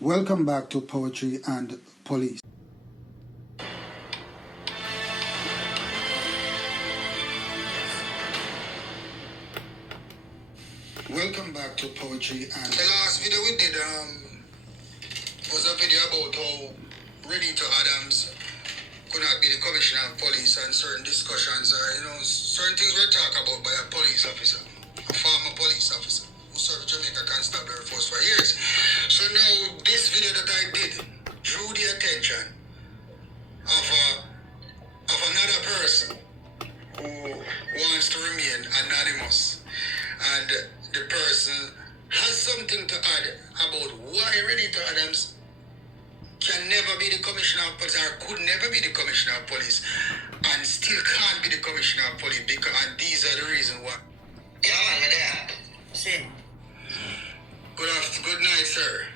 Welcome back to Poetry and Police. Welcome back to Poetry and... The last video we did was a video about how Renito Adams could not be the commissioner of police, and certain discussions, certain things were talked about by a police officer, a former police officer who served Jamaica Constabulary Force for years. So now this video that I did drew the attention of another person who wants to remain anonymous, and the person has something to add about why Renito Adams can never be the commissioner of police, or could never be the commissioner of police, and still can't be the commissioner of police, because, and these are the reasons why. Yeah, man, me there. See. Good night, sir.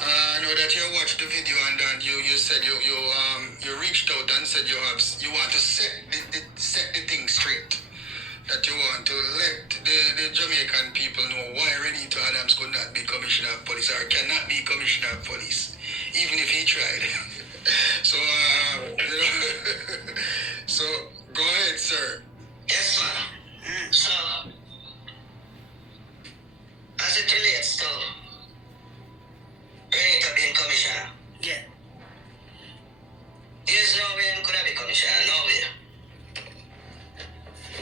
I know that you watched the video, and you said you reached out and said you want to set the thing straight. That you want to let the Jamaican people know why Renito Adams could not be commissioner of police, or cannot be commissioner of police, even if he tried. So, so go ahead, sir. Yes, ma'am. So, as it relates to Renito being commissioner, yeah, there's no way he could have been commissioner, no way.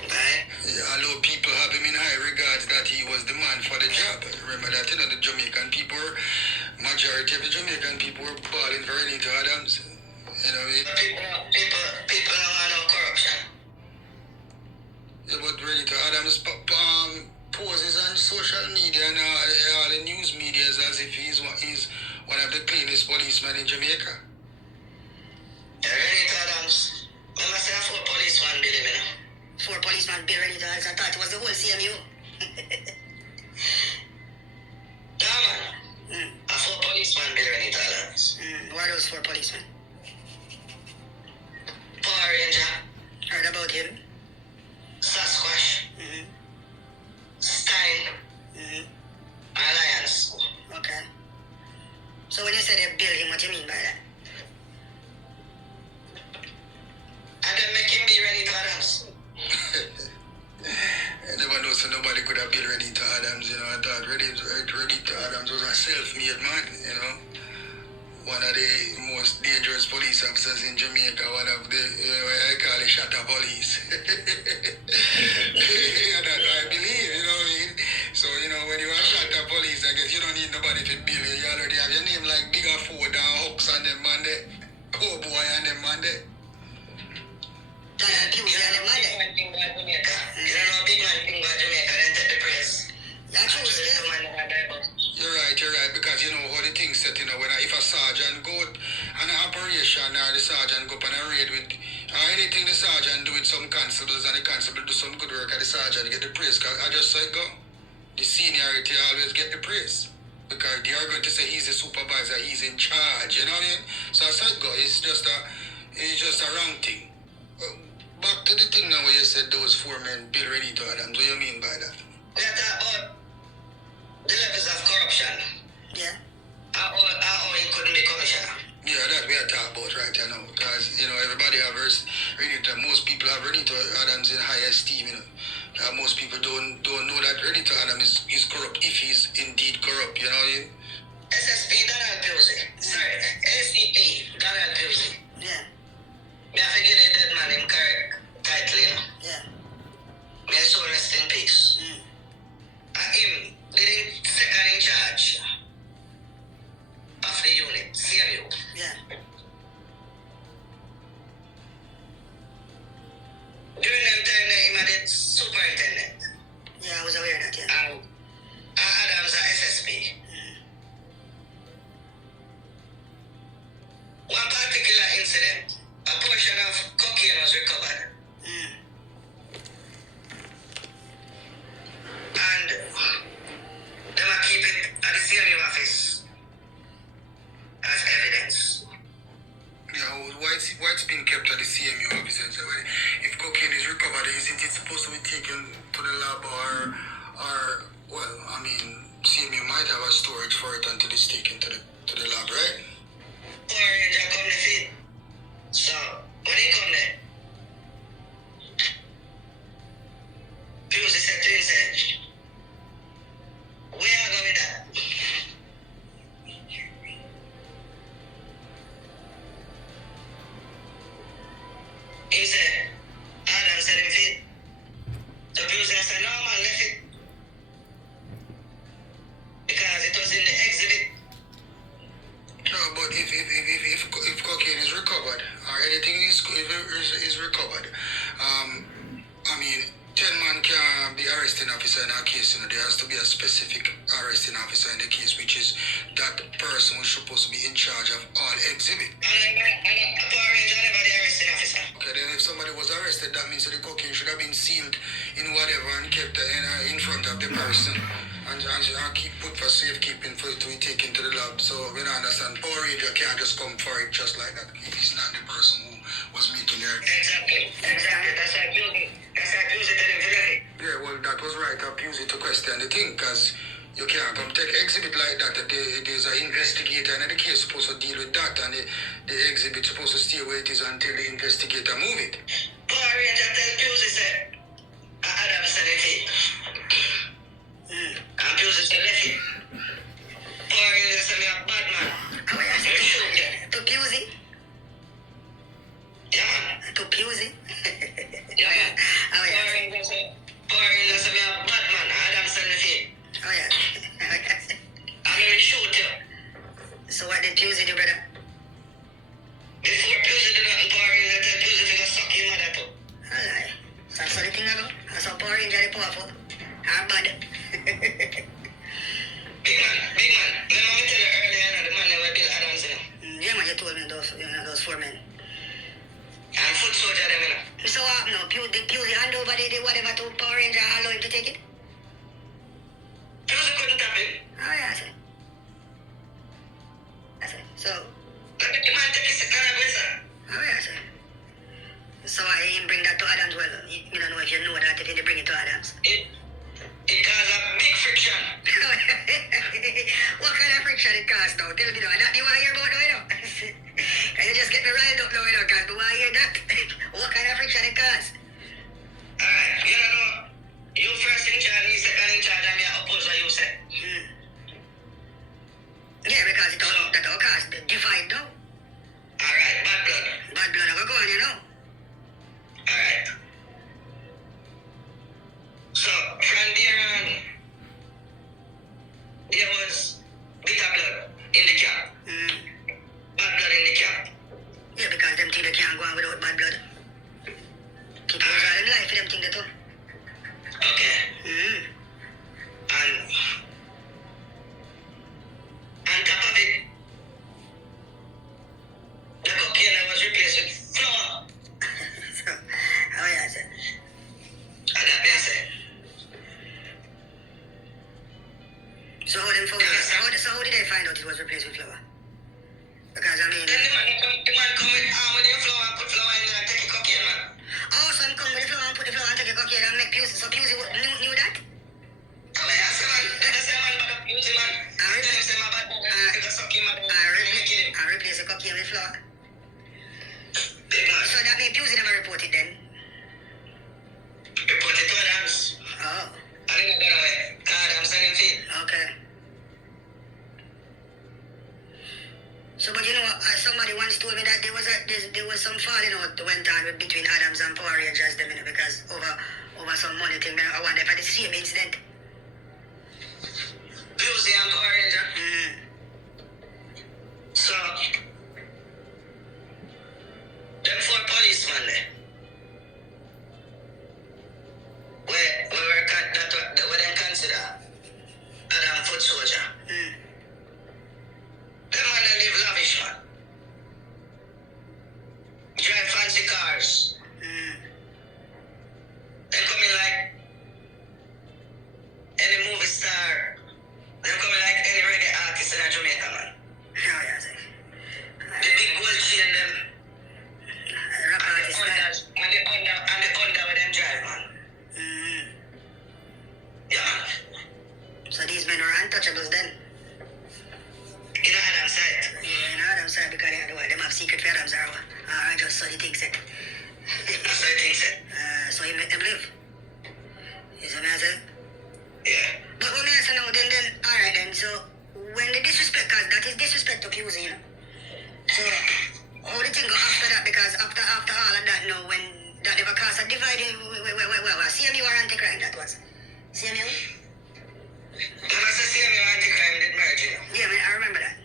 Right? Yeah, although people have him in high regards that he was the man for the job. Remember that, the Jamaican people majority of the Jamaican people were balling for Renito Adams. People don't want no corruption. Yeah, but Renito Adams poses on social media and all the news media as if he's one of the cleanest policemen in Jamaica. Yeah, Renito Adams, I must say 4 policemen bill him, 4 policemen bill Renito Adams. I thought it was the whole CMU. Yeah, man. 4 policemen bill Renito Adams. What are those 4 policemen? Power Ranger. Heard about him. Sasquatch. Stein. Alliance. Okay. So when you say they build him, what do you mean by that? And then make him be Renito Adams. I never know, so nobody could have built Renito Adams, I thought Renito Adams was a self-made man, one of the most dangerous police officers in Jamaica, one of the, I call it shatter police. That I believe, you know what I mean? So, when you are shatter police, I guess you don't need nobody to build you. You already have your name like Bigger Ford and Hawks and them man there, Cowboy and them man there. Big man thing about Jamaica. You don't know big man thing about Jamaica, then take the praise. That's true, You're right, because you know how the thing set, if a sergeant go on an operation, or the sergeant go on a raid with, or anything the sergeant do with some constables, and the constable do some good work, and the sergeant get the praise, because I just say go. The seniority always get the praise, because they are going to say he's the supervisor, he's in charge, you know what I mean? So I said go, it's just a wrong thing. Back to the thing now where you said those 4 men build Renito Adams, what do you mean by that? We are talking about the levels of corruption. Yeah. How he couldn't be commissioner. Yeah, that we are talking about right now, because, everybody have Renito, most people have Renito Adams in high esteem, most people don't know that Renito Adams is corrupt, if he's indeed corrupt, you know what I mean? SSP Donald Pusey. Sorry, SEP Donald Pusey. Yeah. Me I forget the dead man, him correct title, Yeah. May I so rest in peace. Him did second in charge of the unit, CMU. Yeah. During that time, him had the superintendent. Yeah, I was aware of that, yeah. Adams at SSP. One particular incident, a portion of cocaine was recovered. And they will keep it at the CMU office as evidence. Yeah, why it's being kept at the CMU office? If cocaine is recovered, isn't it supposed to be taken to the lab or CMU might have a storage for it until it's taken to To the lab, right? Power Ranger come the feet. So, when he come there, Pusey said to him, said, where I go with that? He said, Adam said him fit. So Pusey said, no man, left it. Because it was in the exhibit. No, but if cocaine is recovered, or anything is recovered, I mean, 10 man can't be arresting officer in a case, there has to be a specific arresting officer in the case, which is that person who's supposed to be in charge of all exhibit. And Power Ranger never the arresting officer. Okay, then if somebody was arrested, that means that the cocaine should have been sealed in whatever and kept in front of the person. And keep put for safekeeping for it to be taken to the lab. So we don't understand. Power Ranger can't just come for it just like that. He's not the person who was making their... Exactly. That's why Pusey tell him to let it. Yeah, well, that was right of Pusey to question the thing, because you can't come take exhibit like that. There's an investigator and the case supposed to deal with that, and the exhibit supposed to stay where it is until the investigator move it. Power Ranger tell Pusey said, Adam said it. And Pusey said left it. Power Ranger said me a bad man. Oh, yeah. To Pusey? Yeah, man. To Pusey? Yeah, man. Oh, yeah. Power Ranger said me a bad man. Adam said left it. Oh, yeah. I'm going to shoot you. So what did Pusey do, brother? Before Pusey did nothing, Power Ranger tell Pusey to go suck your mother too. Alright. So that's how the thing I go? That's how Power Ranger is powerful. Or bad. Big man. Remember me tell you earlier, the man that were Bill Adams, Yeah, man, you told me those 4 men. And foot soldier them, So what now? Did Pusey hand over the whatever to Power Ranger and allow him to take it? Pusey couldn't tap him. Oh, yeah, I see. So... Let the man take his sir. Oh, yeah, I see. So he bring that to Adams, well, you don't know if you know that, if you bring it to Adams. It caused a big friction. What kind of friction it caused now? Tell me now. That you want to hear about now, you know? Can you just get me riled up now, you know? Because do I hear that? What kind of friction it caused? Alright, you don't know. You first in charge, me second in charge, and me oppose what you said. Yeah, because it all, that all caused divide now. Alright, bad blood. Bad blood, I go on, you know? Alright. So, from there on, there was bitter blood in the camp. Bad blood in the camp. Yeah, because them think they can't go on without bad blood. People lose all them life for them think that too. Okay. And on top of it, the cocaine was replaced with flour. Oh yeah, sir. And that being said. So how them found it? So how did they find out it was replaced with flour? Because I mean... Then the man come with the flour and put flour in there and take the cocaine, man. Oh, so him come with the flour and put the flour and take the cocaine and make Pusey. So Pusey knew that? Oh yeah, so man. That's the man, but Pusey, man. I replace the cocaine with flour. So that means Pusey never reported then? Reported to Adams. Oh. I didn't go away. Adams sent him feed. Okay. So, but you know, somebody once told me that there was some falling out went on between Adams and Power Rangers, them, because over some money thing. I wonder if it's the same incident. Pusey and Power Ranger. So, them 4 policemen there. Where they consider Adam foot soldier. Them man they live lavish, man. Drive fancy cars. They come in like any movie star. They come in like any reggae artist in Jamaica, man. Oh yeah, see. The big gold chain them. Rap artist. And the under where them drive, man. Yeah. So these men are untouchables then? In Adam's side. CMU or anti-crime that was? CMU? When I say CMU anti-crime did merge, you know? Yeah, man, I remember that.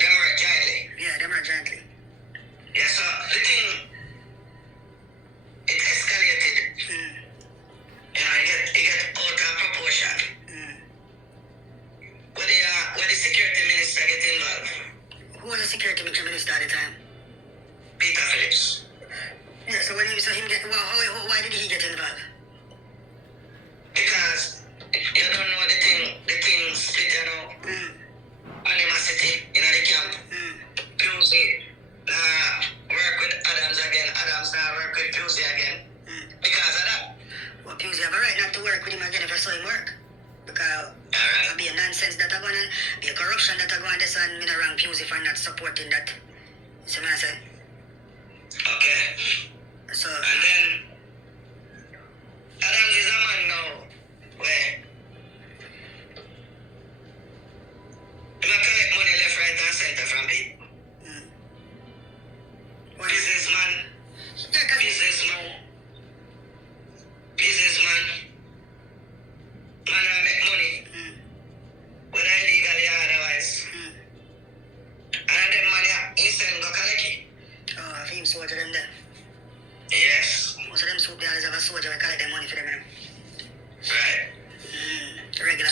Them were jointly. Yeah, they were jointly. Yeah, so the thing, it escalated. You know, it get out of proportion. Where the security minister get involved. Who was the security minister at the time? Peter Phillips. Yeah, so when he saw him get, well, why did he get involved? Because you don't know the thing split, you know. Animosity in the camp. Pusey work with Adams again. Adams now work with Pusey again. Because of that. Well, Pusey have a right not to work with him again if I saw him work. Because there'll be a nonsense that are going to be a corruption that are going to this and me not wrong Pusey for not supporting that. See what I say? Okay. So, And then Adams is a man now where he collect money left, right, and center from people. Businessman. Man who make money. Whether illegally or otherwise. And them money he send go collect it. oh, I think soldier them there. Yes. Most of them soup there is have a soldier we collect them money for them. You know? Right. Regular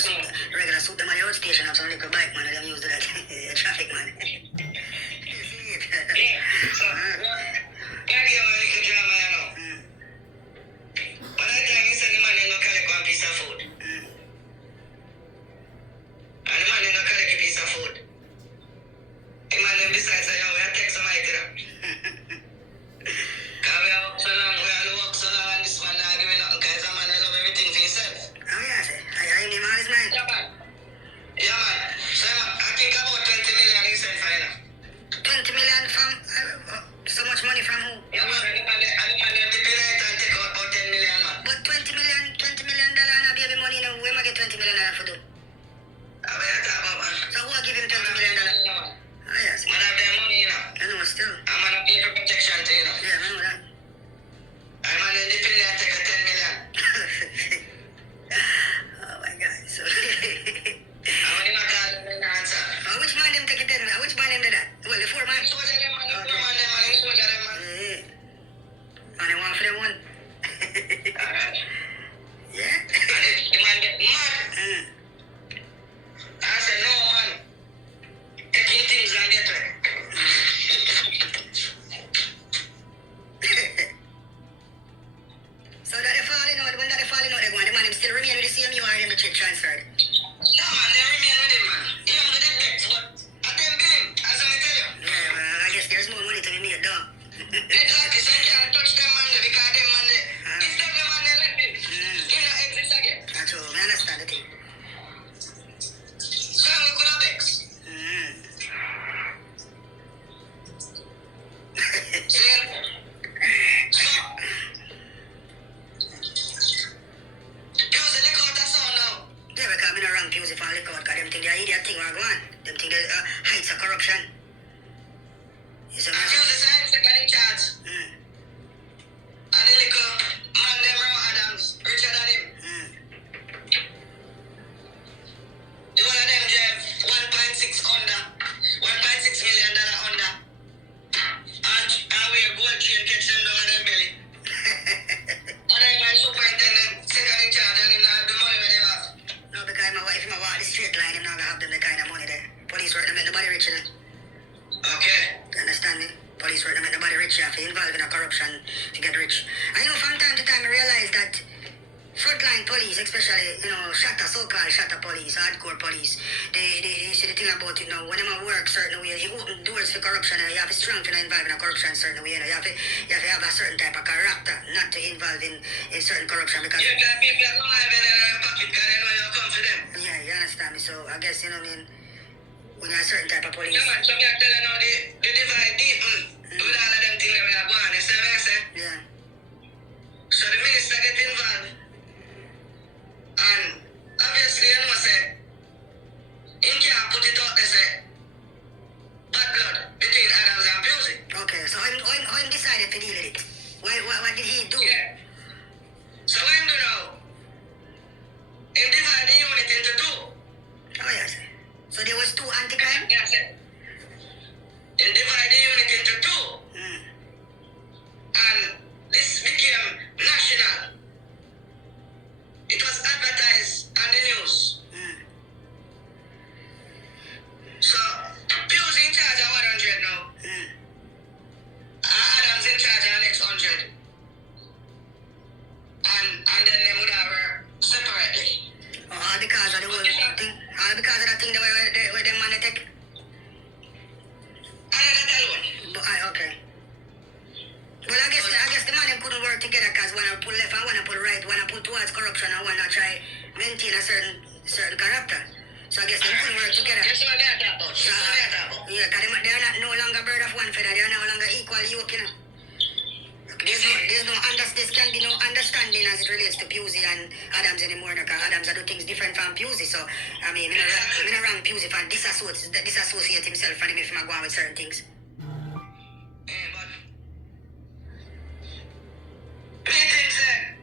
suit them at the road station have some little bike man and them use that. Traffic man. You see it? Yeah. So, yeah, give a little drama, you know. By that time, he said the man ain't gonna collect one piece of food. And the man ain't gonna collect a piece of food. The man then decides, yo, we have to take some item up. Because we have so long, we have to work so long, and this man not giving nothing, because a man will love everything for himself. Oh yeah, say. I him all his mind. Yeah, man. Yeah, man. So, I think about 20 million he said for him. 20 million from so much money from who? Yeah, man. And the man have to pay rent and take out about 10 million, man. But $20 million and a baby money, you know, where am I get $20 million for do? I mean, I talk about, man. So who give him $20 million? Oh yeah, see. Man have their money, you know. I know still. I'm gonna pay for protection too, you know. Yeah, I know that. I'm an independent take a 10 million. Oh my God. So I'm only not calling them the answer. which man them take it then? Which man them did that? Well, the four man. Soldier them, man. The poor man, them, man. The soldier them, man. Yeah. And they want for them one. Alright. Yeah. And the man get mad. I said, no, man. Taking things and get right. So that they falling out, when that they falling out, they go on, the man them still remain with the same you or them the check transferred. No, man. They remain with him, man. Even with the debts, but I them bill him, as I tell you. Yeah, well, I guess there's more money to be made, though. Exactly. So you can't touch them, man, because them, man, it's them, man, they left him. He not exist again. That's true. I understand the thing. So we could have vex. See? So, Pusey, look out that sound now. Yeah, because I'm in a wrong Pusey for liquor out, because them think they idiot thing will go on. Them think they heights of corruption. You see what I'm saying? Pusey said him second in charge. And the little man, them Ram Adams, richer than him. The one of them drive 1.6 under, $1.6 million under. And we a gold chain catch them down on them belly. And I'm my superintendent, second in charge, and him not have the money where they have. No, because if him walk the straight line, him not gonna have them the kind of money there. Police work to make nobody rich, you know? Okay. You understand me? Police work to make nobody rich, you have to involve in a corruption to get rich. I know from time to time I realize that frontline police, especially, you know, so-called shatter police, hardcore police, they see the thing about it now, when them work certain way, you open doors for corruption, you have to strong to involve in a corruption certain way, you know, you have to have a certain type of character not to involve in certain corruption because... You got people that don't have any pocket because they know you come for them. Yeah, you understand me, so I guess, you know what I mean, when you're a certain type of police... Yeah, man, so me I tell you now, they divide people with all of them things that we are going, you see what I say? Yeah. So the minister get involved. And obviously, you know, say, him can't put it out there, say, bad blood between Adams and Pusey. Okay, so how him decided to deal with it? What did he do? Yeah. and then they would have her separately. All because of the whole thing. All because of that thing where them man take. Another tell one. Okay. Well, I guess the man them couldn't work together because one pull left and one pull right, one pull towards corruption and one try maintain a certain character. So I guess they couldn't work together. Guess what they are talking about? Guess what they are talking about? Yeah, because they are not no longer bird of one feather. They are no longer equal yoke, you know. There can be no understanding as it relates to Pusey and Adams anymore. Because Adams do things different from Pusey. So I mean, I don't wrong Pusey for disassociate himself from him if I'm going with certain things. But me think that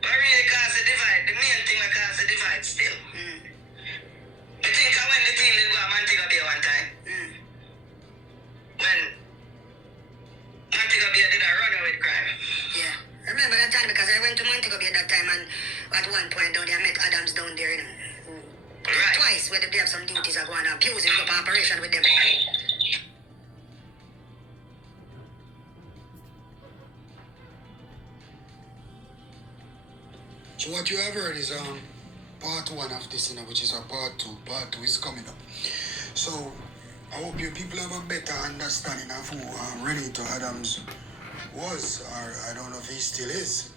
what really cause the divide, the main thing that cause the divide still. I think when the team did go to Montego Bay one time, when Montego Bay did a runner with crime. Yeah. I remember that time because I went to Montego Bay that time and at one point down there I met Adams down there, you know. Right. Twice where they have some duties are going on. Pusey go for operation with them. So what you have heard is part 1 of this, which is a part 2. Part 2 is coming up. So I hope you people have a better understanding of who Renito Adams was, or I don't know if he still is.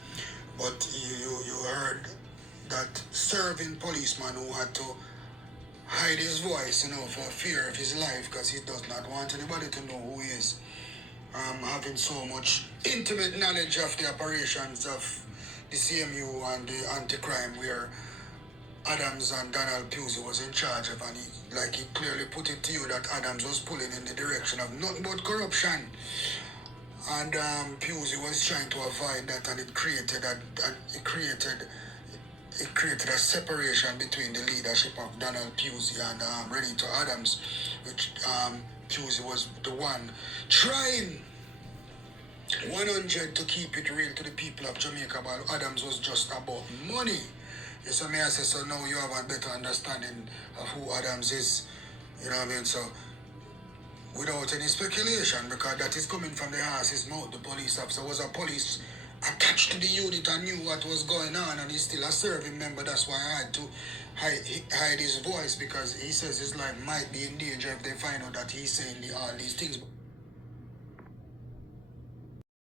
But you heard that serving policeman who had to hide his voice, for fear of his life, because he does not want anybody to know who he is. Having so much intimate knowledge of the operations of the CMU and the anti-crime where Adams and Donald Pusey was in charge of, and he clearly put it to you that Adams was pulling in the direction of nothing but corruption. And Pusey was trying to avoid that, and it created a separation between the leadership of Donald Pusey and Renito Adams, which Pusey was the one trying 100 to keep it real to the people of Jamaica, but Adams was just about money. Yes, I say, so now you have a better understanding of who Adams is, you know what I mean? So, without any speculation, because that is coming from the horse's mouth, the police officer was a police attached to the unit and knew what was going on, and he's still a serving member. That's why I had to hide his voice, because he says his life might be in danger if they find out that he's saying all these things.